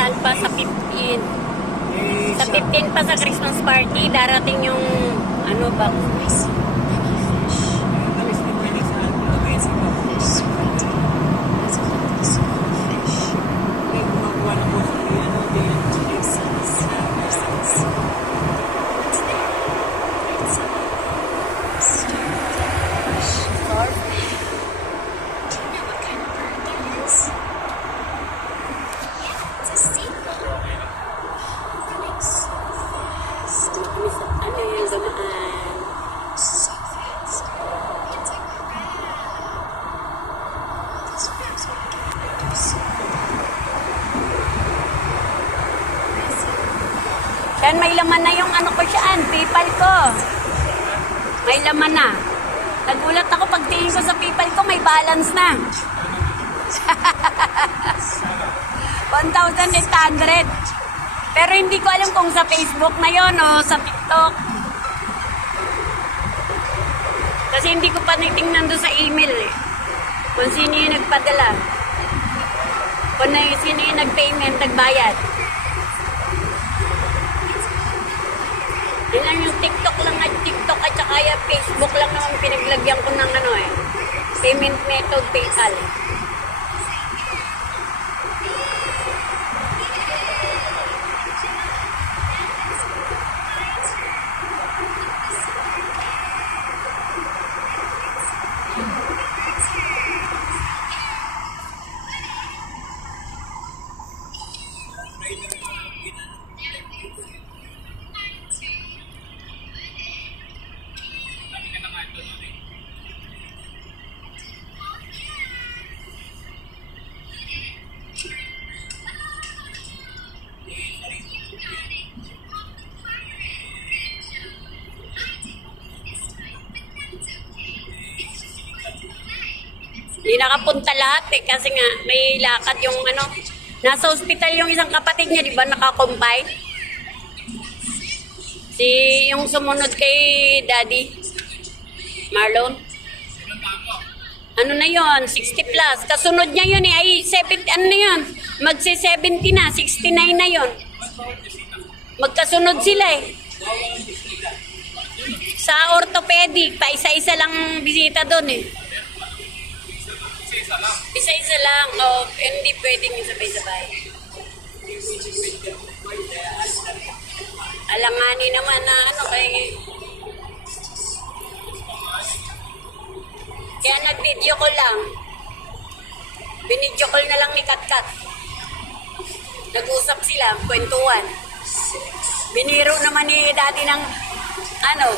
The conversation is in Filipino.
saan pa sa 15. Sa 15 pa sa Christmas party, darating yung ano ba? Ano yung dumaan? Yan, may laman na yung ano ko siyaan, PayPal ko. May laman na. Nagulat ako pagtingin ko sa PayPal ko, may balance na. 1,800. Pero hindi ko alam kung sa Facebook na yon o sa TikTok. Kasi hindi ko pa natingnan doon sa email eh. Kung sino yung nagpadala. Kung sino yung nag-payment, nagbayad. Yun lang yung TikTok lang at TikTok at saka yung Facebook lang naman pinaglagyan ko ng ano eh. Payment method, PayPal eh. Hindi nakapunta lahat eh kasi nga may lakad yung ano. Nasa ospital yung isang kapatid niya, di ba? Nakakumpay. Yung sumunod kay Daddy Marlon. Ano na yon 60 plus. Kasunod niya yun eh. Ay, 70, ano na yun? Magsi-70 na. 69 na yon. Magkasunod sila eh. Sa orthopedic, pa isa-isa lang bisita doon eh. Isa-isa lang. O, hindi pwedeng yung sabay-sabay. Alangani naman na ano kay... Kaya nag-video call lang. Binidyo call na lang ni Katkat. Nag-usap sila, kwentuhan. Biniro naman ni Daddy ng ano,